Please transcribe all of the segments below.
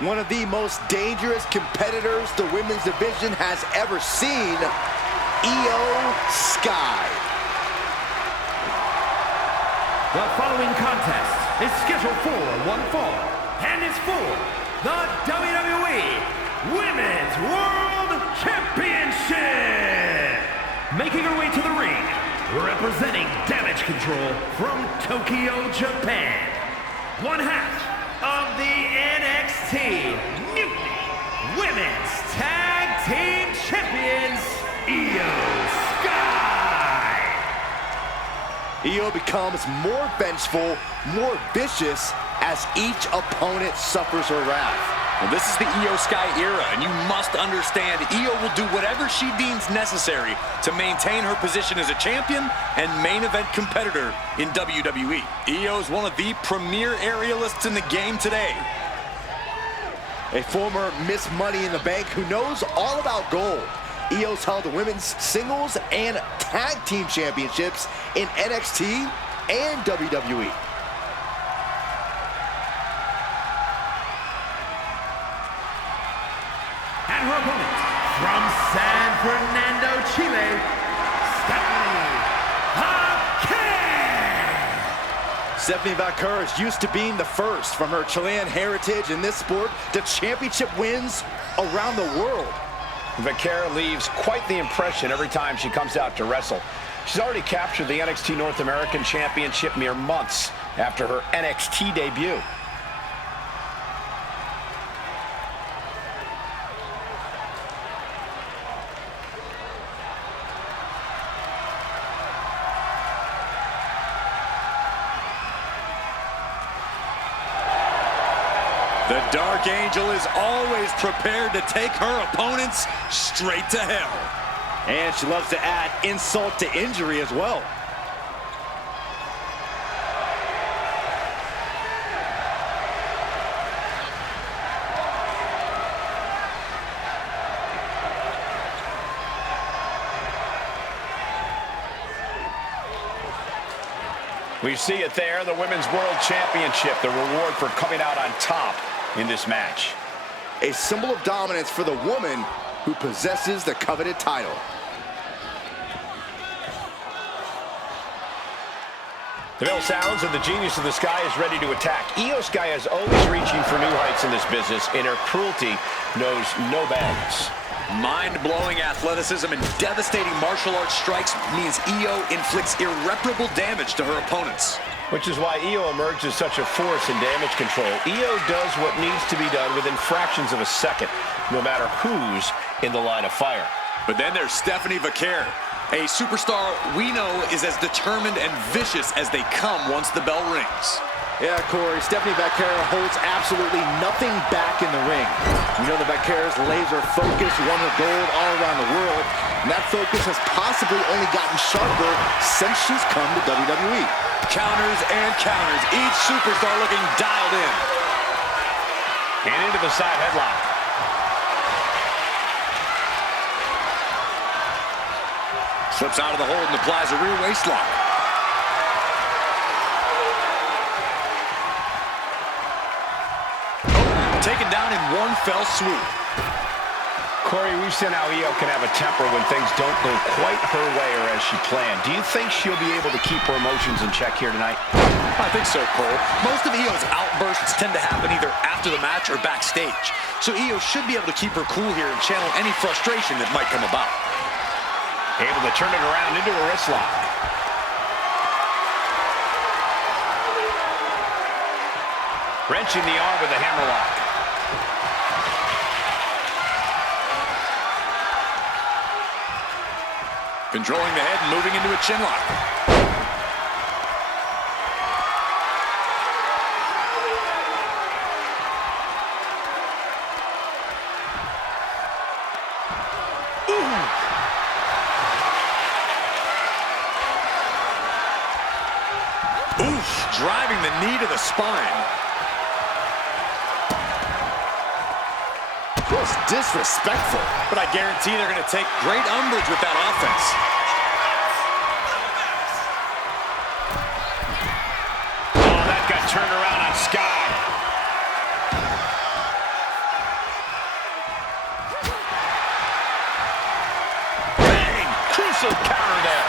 One of the most dangerous competitors the women's division has ever seen, Iyo Sky. The following contest is scheduled for one fall and is for the WWE Women's World Championship. Making her way to the ring, representing Damage Control from Tokyo, Japan, one half of the NXT Mutiny Women's Tag Team Champions, Iyo Sky. Iyo becomes more vengeful, more vicious as each opponent suffers her wrath. Well, this is the Iyo Sky era, and you must understand Iyo will do whatever she deems necessary to maintain her position as a champion and main event competitor in WWE. Iyo is one of the premier aerialists in the game today. A former Miss Money in the Bank who knows all about gold. Iyo's held the women's singles and tag team championships in NXT and WWE. And her opponent, from San Fernando, Chile, Stephanie Vaquer is used to being the first from her Chilean heritage in this sport to championship wins around the world. Vaquer leaves quite the impression every time she comes out to wrestle. She's already captured the NXT North American Championship mere months after her NXT debut. The Dark Angel is always prepared to take her opponents straight to hell. And she loves to add insult to injury as well. We see it there, the Women's World Championship, the reward for coming out on top in this match. A symbol of dominance for the woman who possesses the coveted title. The bell sounds and the genius of the Sky is ready to attack. Iyo Sky is always reaching for new heights in this business, and her cruelty knows no bounds. Mind-blowing athleticism and devastating martial arts strikes means Iyo inflicts irreparable damage to her opponents. Which is why Iyo emerges such a force in damage control. Iyo does what needs to be done within fractions of a second, no matter who's in the line of fire. But then there's Stephanie Vaquer, a superstar we know is as determined and vicious as they come once the bell rings. Yeah, Corey, Stephanie Vaquer holds absolutely nothing back in the ring. We know that Vaquer's laser focus won her gold all around the world, and that focus has possibly only gotten sharper since she's come to WWE. Counters and counters, each superstar looking dialed in. And into the side headlock. Slips out of the hold and applies a rear waist lock. Taken down in one fell swoop. Corey, we've seen how Iyo can have a temper when things don't go quite her way or as she planned. Do you think she'll be able to keep her emotions in check here tonight? I think so, Cole. Most of Iyo's outbursts tend to happen either after the match or backstage. So Iyo should be able to keep her cool here and channel any frustration that might come about. Able to turn it around into a wrist lock. Wrenching the arm with a hammerlock. Controlling the head and moving into a chin lock. Oof, driving the knee to the spine. Feels disrespectful. But I guarantee they're going to take great umbrage with that offense. Oh, that got turned around on Sky. Reversal counter there.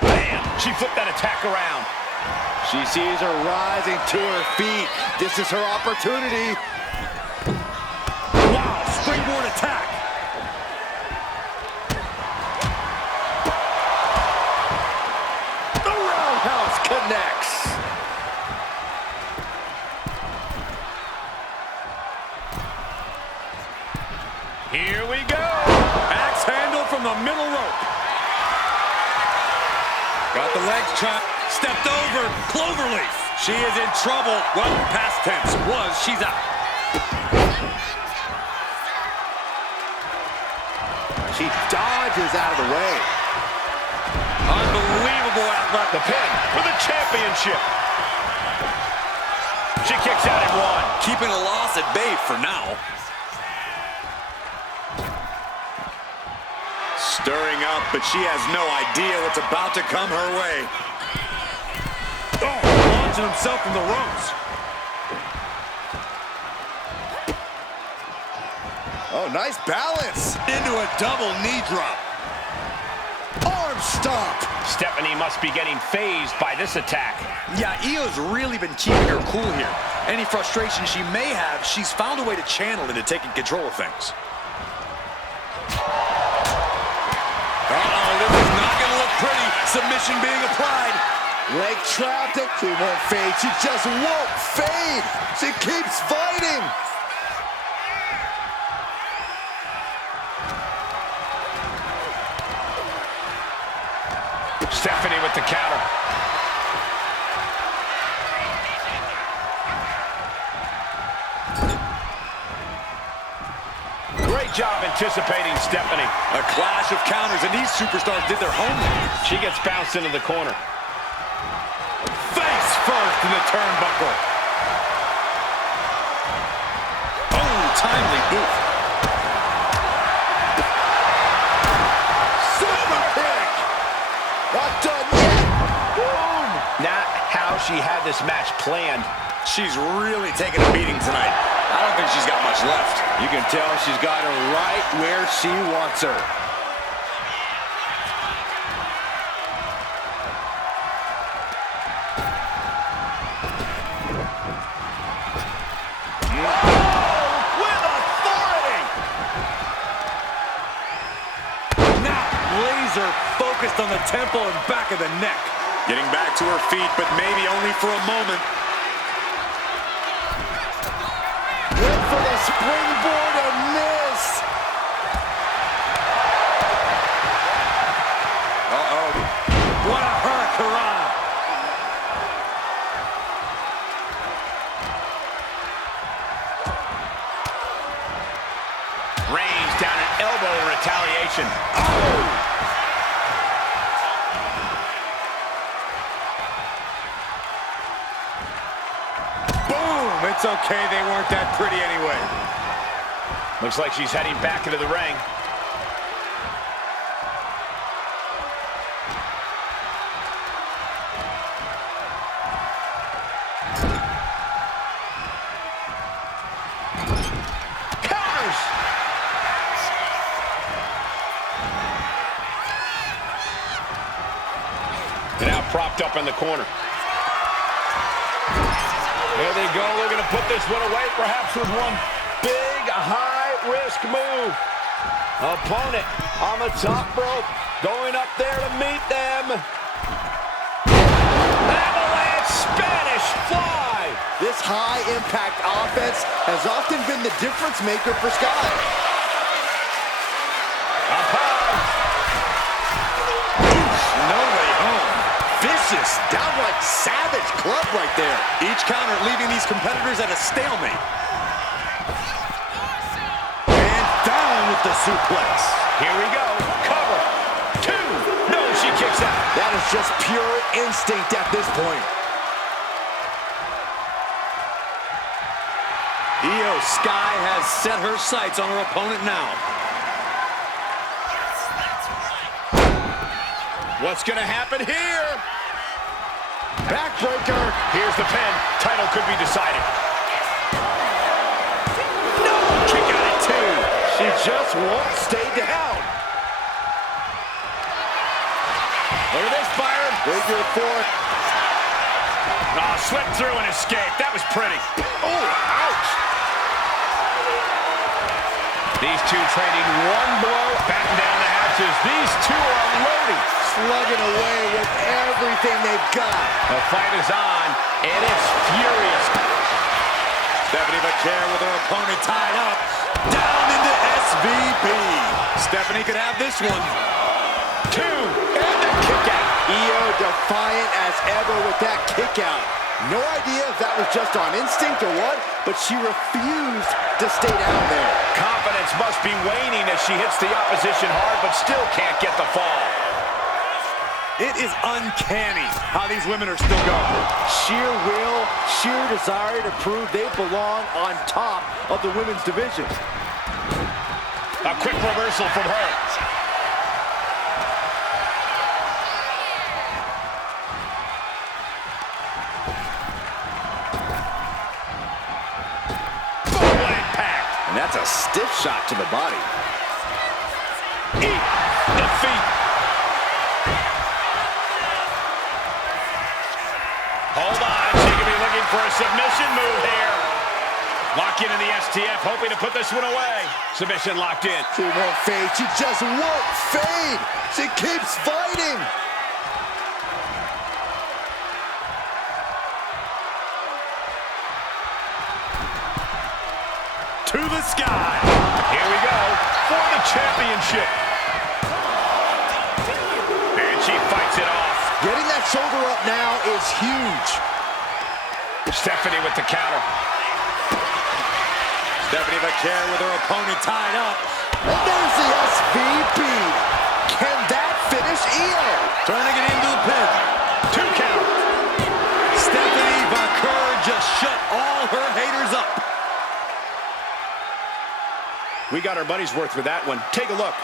Bam! She flipped that attack around. She sees her rising to her feet. This is her opportunity. Wow, springboard attack. The roundhouse connects. Here we go. Axe handle from the middle rope. Got the legs trapped. Stepped over. Cloverleaf. She is in trouble. Well, past tense was she's out. She dodges out of the way. Unbelievable athletic. The pin for the championship. She kicks out at one. Keeping a loss at bay for now. Stirring up, but she has no idea what's about to come her way. Oh, launching himself from the ropes. Oh, nice balance. Into a double knee drop. Arm stomp. Stephanie must be getting phased by this attack. Yeah, Io's really been keeping her cool here. Any frustration she may have, she's found a way to channel into taking control of things. Uh-oh, this is not going to look pretty. Submission being applied. Leg trapped. She won't fade. She just won't fade. She keeps fighting. Stephanie with the counter. Great job anticipating Stephanie. A clash of counters, and these superstars did their homework. She gets bounced into the corner. Face first in the turnbuckle. Oh, timely boot. Super kick. Not done yet. Boom. Not how she had this match planned. She's really taking a beating tonight. I don't think she's got much left. You can tell she's got her right where she wants her. With authority! Now, laser focused on the temple and back of the neck. Getting back to her feet, but maybe only for a moment. Went for the springboard and miss. Uh-oh. What a hurricane. Range down an elbow in retaliation. Oh! Boom! It's okay, they weren't that pretty anyway. Looks like she's heading back into the ring. Counters! And now propped up in the corner. There they go, looking to put this one away, perhaps with one big high-risk move. Opponent on the top rope, going up there to meet them. Avalanche Spanish Fly. This high-impact offense has often been the difference maker for Sky. Up high. No way home. Vicious, downright savage club right there. Each counter leaving these competitors at a stalemate. And down with the suplex. Here we go. Cover. Two. No, she kicks out. That is just pure instinct at this point. Io Sky has set her sights on her opponent now. What's going to happen here? Backbreaker. Here's the pin. Title could be decided. No! Kick out at 2. She just won't stay down. Look at this, Byron. Figure four. Oh, slipped through and escaped. That was pretty. Oh, ouch. These two trading one blow, batten down the hatches. These two are loading. Slugging away with everything they've got. The fight is on, and it's furious. Stephanie Vaquer with her opponent tied up. Down into SVP. Stephanie could have this one. 2, and the kick out. Io defiant as ever with that kick out. No idea if that was just on instinct or what, but she refused to stay down there. Confidence must be waning as she hits the opposition hard, but still can't get the fall. It is uncanny how these women are still going. Sheer will, sheer desire to prove they belong on top of the women's division. A quick reversal from her. And that's a stiff shot to the body. Defeat. Hold on, she could be looking for a submission move here. Lock into the STF, hoping to put this one away. Submission locked in. She won't fade, she just won't fade. She keeps fighting. To the sky. Here we go for the championship. And she fights it off. Getting that shoulder up now is huge. Stephanie with the counter. Stephanie Vaquer with her opponent tied up. And there's the SVP. Can that finish Io? Turning it into the pin. 2 count. Stephanie Vaquer just shut all her haters up. We got our money's worth with that one. Take a look.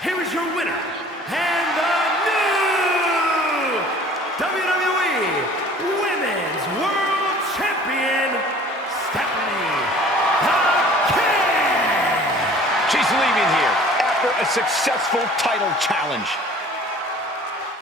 Here is your winner, and the new WWE Women's World Champion, Stephanie Vaquer. She's leaving here after a successful title challenge.